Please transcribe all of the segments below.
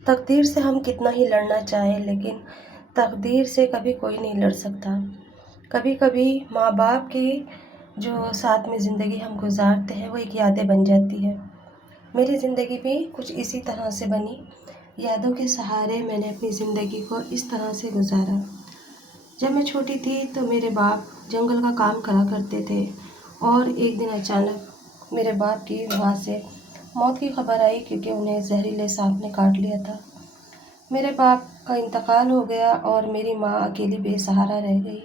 تقدیر سے ہم کتنا ہی لڑنا چاہیں لیکن تقدیر سے کبھی کوئی نہیں لڑ سکتا۔ کبھی کبھی ماں باپ کی جو ساتھ میں زندگی ہم گزارتے ہیں وہ ایک یادیں بن جاتی ہے۔ میری زندگی بھی کچھ اسی طرح سے بنی۔ یادوں کے سہارے میں نے اپنی زندگی کو اس طرح سے گزارا۔ جب میں چھوٹی تھی تو میرے باپ جنگل کا کام کرا کرتے تھے اور ایک دن اچانک میرے باپ کی وہاں سے موت کی خبر آئی کیونکہ انہیں زہریلے سانپ نے کاٹ لیا تھا۔ میرے باپ کا انتقال ہو گیا اور میری ماں اکیلی بے سہارا رہ گئی۔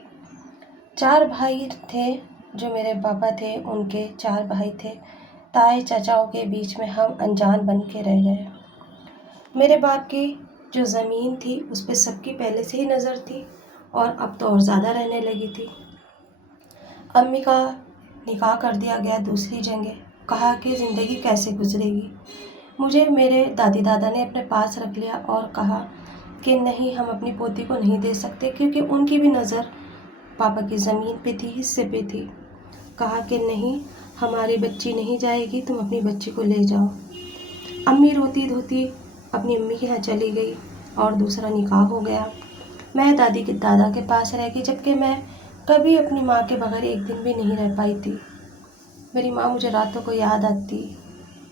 4 بھائی تھے جو میرے پاپا تھے، ان کے 4 بھائی تھے۔ تائے چاچاؤں کے بیچ میں ہم انجان بن کے رہ گئے۔ میرے باپ کی جو زمین تھی اس پہ سب کی پہلے سے ہی نظر تھی اور اب تو اور زیادہ رہنے لگی تھی۔ امی کا نکاح کر دیا گیا دوسری جگہ۔ کہا کہ زندگی کیسے گزرے گی۔ مجھے میرے دادی دادا نے اپنے پاس رکھ لیا اور کہا کہ نہیں، ہم اپنی پوتی کو نہیں دے سکتے کیونکہ ان کی بھی نظر پاپا کی زمین پہ تھی، حصے پہ تھی۔ کہا کہ نہیں، ہماری بچی نہیں جائے گی، تم اپنی بچی کو لے جاؤ۔ امی روتی دھوتی اپنی امی کے یہاں چلی گئی اور دوسرا نکاح ہو گیا۔ میں دادی کے دادا کے پاس رہ گئی، جبکہ میں کبھی اپنی ماں کے بغیر ایک دن بھی نہیں رہ پائی تھی۔ میری ماں مجھے راتوں کو یاد آتی،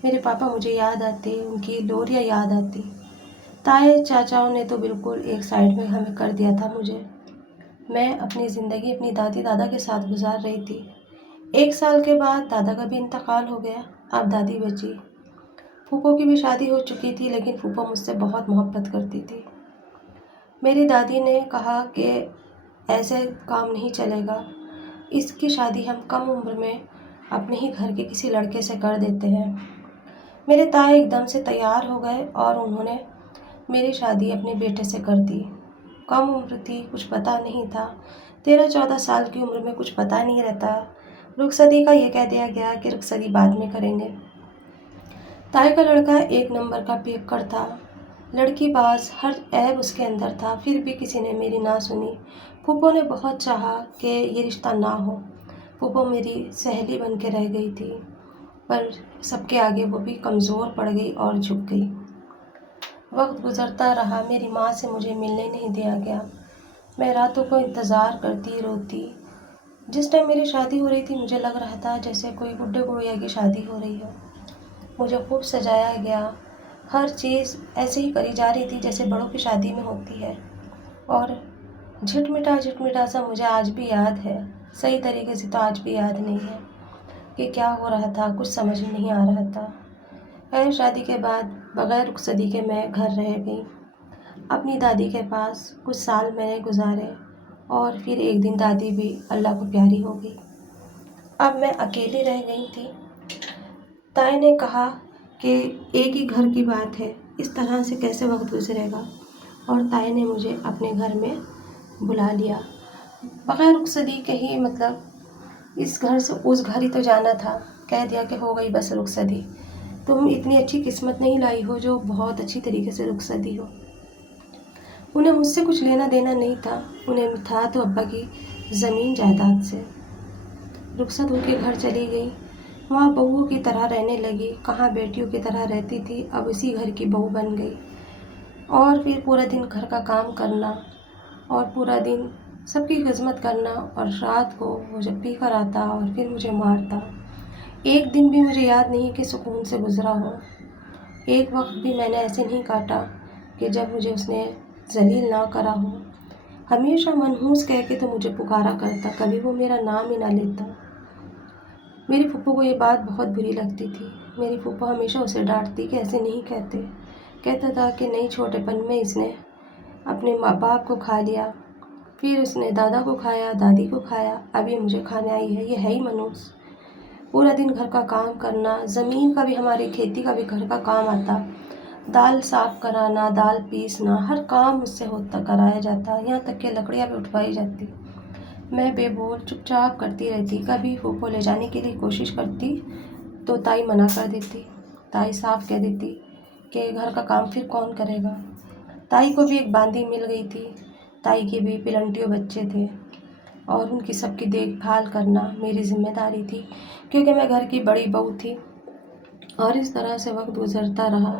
میرے پاپا مجھے یاد آتے، ان کی لوریاں یاد آتی۔ تائے چاچاؤں نے تو بالکل ایک سائڈ میں ہمیں کر دیا تھا مجھے۔ میں اپنی زندگی اپنی دادی دادا کے ساتھ گزار رہی تھی۔ 1 سال کے بعد دادا کا بھی انتقال ہو گیا، اب دادی بچی۔ پھوپھو کی بھی شادی ہو چکی تھی لیکن پھوپھو مجھ سے بہت محبت کرتی تھی۔ میری دادی نے کہا کہ ایسے کام نہیں چلے گا، اس کی شادی ہم کم عمر میں اپنے ہی گھر کے کسی لڑکے سے کر دیتے ہیں۔ میرے تائے ایک دم سے تیار ہو گئے اور انہوں نے میری شادی اپنے بیٹے سے کر دی۔ کم عمر تھی، کچھ پتہ نہیں تھا۔ 13-14 سال کی عمر میں کچھ پتہ نہیں رہتا۔ رخصتی کا یہ کہہ دیا گیا کہ رخصتی بعد میں کریں گے۔ تائے کا لڑکا 1 نمبر کا پیکر تھا، لڑکی باز، ہر عیب اس کے اندر تھا، پھر بھی کسی نے میری نہ سنی۔ پھوپھو نے بہت چاہا کہ یہ رشتہ نہ ہو۔ پھوپھو میری سہیلی بن کے رہ گئی تھی، پر سب کے آگے وہ بھی کمزور پڑ گئی اور جھک گئی۔ وقت گزرتا رہا، میری ماں سے مجھے ملنے نہیں دیا گیا۔ میں راتوں کو انتظار کرتی، روتی۔ جس ٹائم میری شادی ہو رہی تھی مجھے لگ رہا تھا جیسے کوئی بڈھے بڑھیا کی شادی ہو رہی ہو۔ مجھے خوب سجایا گیا، ہر چیز ایسے ہی کری جا رہی تھی جیسے بڑوں کی شادی میں ہوتی ہے۔ اور جھٹمٹا سا مجھے آج بھی یاد ہے، صحیح طریقے سے تو آج بھی یاد نہیں ہے کہ کیا ہو رہا تھا، کچھ سمجھ نہیں آ رہا تھا۔ خیر، شادی کے بعد بغیر رخصتی کے میں گھر رہ گئی اپنی دادی کے پاس۔ کچھ سال میں نے گزارے اور پھر ایک دن دادی بھی اللہ کو پیاری ہو گئی۔ اب میں اکیلی رہ گئی تھی۔ تائے نے کہا کہ ایک ہی گھر کی بات ہے، اس طرح سے کیسے وقت گزرے گا، اور تائے نے مجھے اپنے گھر میں بلا لیا بغیر رخصتی کے ہی، مطلب اس گھر سے اس گھر ہی تو جانا تھا۔ کہہ دیا کہ ہو گئی بس رخصتی، تم اتنی اچھی قسمت نہیں لائی ہو جو بہت اچھی طریقے سے رخصتی ہو۔ انہیں مجھ سے کچھ لینا دینا نہیں تھا، انہیں تھا تو ابا کی زمین جائیداد سے۔ رخصت ہو کے گھر چلی گئی، وہاں بہوؤں کی طرح رہنے لگی، کہاں بیٹیوں کی طرح رہتی تھی اب اسی گھر کی بہو بن گئی۔ اور پھر پورا دن گھر کا کام کرنا اور پورا دن سب کی خدمت کرنا، اور رات کو وہ جب پی کر آتا اور پھر مجھے مارتا۔ ایک دن بھی مجھے یاد نہیں کہ سکون سے گزرا ہو۔ ایک وقت بھی میں نے ایسے نہیں کاٹا کہ جب مجھے اس نے ذلیل نہ کرا ہو۔ ہمیشہ منحوس کہہ کے تو مجھے پکارا کرتا، کبھی وہ میرا نام ہی نہ لیتا۔ میری پھوپھو کو یہ بات بہت بری لگتی تھی۔ میری پھوپھو ہمیشہ اسے ڈانٹتی کہ ایسے نہیں کہتے۔ کہتا تھا کہ نہیں، چھوٹے پن میں اس نے اپنے ماں باپ کو کھا لیا، پھر اس نے دادا کو کھایا، دادی کو کھایا، اب یہ مجھے کھانے آئی ہے، یہ ہے ہی منحوس۔ پورا دن گھر کا کام کرنا، زمین کا بھی، ہماری کھیتی کا بھی گھر کا کام آتا، دال صاف کرانا، دال پیسنا، ہر کام مجھ سے ہوتا، کرایا جاتا، یہاں تک کہ لکڑیاں بھی اٹھوائی جاتی۔ میں بے بول چپ چاپ کرتی رہتی۔ کبھی پھوپھو لے جانے کے لیے کوشش کرتی تو تائی منع کر دیتی، تائی صاف کہہ دیتی کہ گھر کا کام پھر کون کرے گا۔ تائی کو بھی ایک باندی مل گئی تھی، تائی کے بھی پلنٹیوں بچے تھے اور ان کی سب کی دیکھ بھال کرنا میری ذمہ داری تھی کیونکہ میں گھر کی بڑی بہو تھی۔ اور اس طرح سے وقت گزرتا رہا۔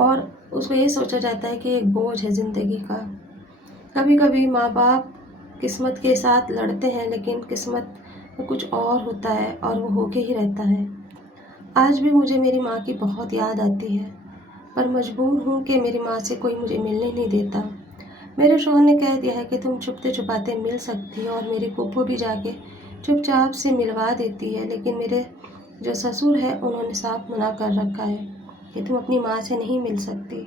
اور اس کو یہ سوچا جاتا ہے کہ ایک بوجھ ہے زندگی کا۔ کبھی کبھی ماں باپ قسمت کے ساتھ لڑتے ہیں، لیکن قسمت میں کچھ اور ہوتا ہے اور وہ ہو کے ہی رہتا ہے۔ آج بھی مجھے میری ماں کی بہت یاد آتی ہے، پر مجبور ہوں کہ میری ماں سے کوئی مجھے ملنے نہیں دیتا۔ میرے شوہر نے کہہ دیا ہے کہ تم چھپتے چھپاتے مل سکتی ہو، اور میری پھوپھو بھی جا کے چپ چاپ سے ملوا دیتی ہے، لیکن میرے جو سسر ہے انہوں نے صاف منع کر رکھا ہے کہ تم اپنی ماں سے نہیں مل سکتی۔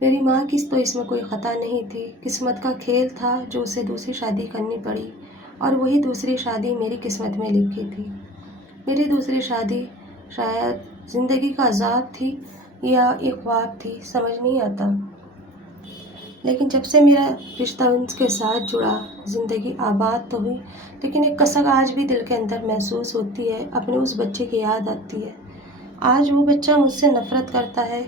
میری ماں کی تو اس میں کوئی خطا نہیں تھی، قسمت کا کھیل تھا جو اسے دوسری شادی کرنی پڑی، اور وہی دوسری شادی میری قسمت میں لکھی تھی۔ میری دوسری شادی شاید زندگی کا عذاب تھی یا ایک خواب تھی، سمجھ نہیں آتا۔ لیکن جب سے میرا رشتہ ان کے ساتھ جڑا، زندگی آباد تو ہوئی، لیکن ایک کسک آج بھی دل کے اندر محسوس ہوتی ہے، اپنے اس بچے کی یاد آتی ہے۔ آج وہ بچہ مجھ سے نفرت کرتا ہے،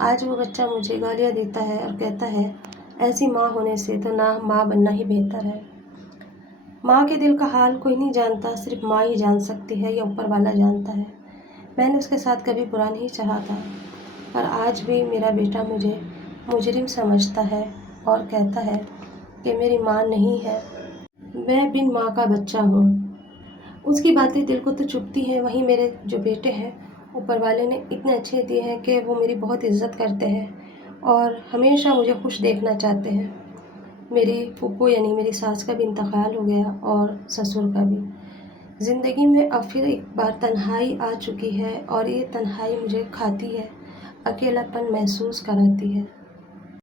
آج وہ بچہ مجھے گالیاں دیتا ہے اور کہتا ہے ایسی ماں ہونے سے تو نہ ماں بننا ہی بہتر ہے۔ ماں کے دل کا حال کوئی نہیں جانتا، صرف ماں ہی جان سکتی ہے یا اوپر والا جانتا ہے۔ میں نے اس کے ساتھ کبھی برا نہیں چاہا تھا، پر آج بھی میرا بیٹا مجھے مجرم سمجھتا ہے اور کہتا ہے کہ میری ماں نہیں ہے، میں بن ماں کا بچہ ہوں۔ اس کی باتیں دل کو تو چبھتی ہیں، وہیں میرے جو بیٹے ہیں اوپر والے نے اتنے اچھے دیے ہیں کہ وہ میری بہت عزت کرتے ہیں اور ہمیشہ مجھے خوش دیکھنا چاہتے ہیں۔ میری پھوپھو یعنی میری ساس کا بھی انتقال ہو گیا اور سسر کا بھی۔ زندگی میں اب پھر ایک بار تنہائی آ چکی ہے، اور یہ تنہائی مجھے کھاتی ہے، اکیلا پن محسوس کراتی ہے۔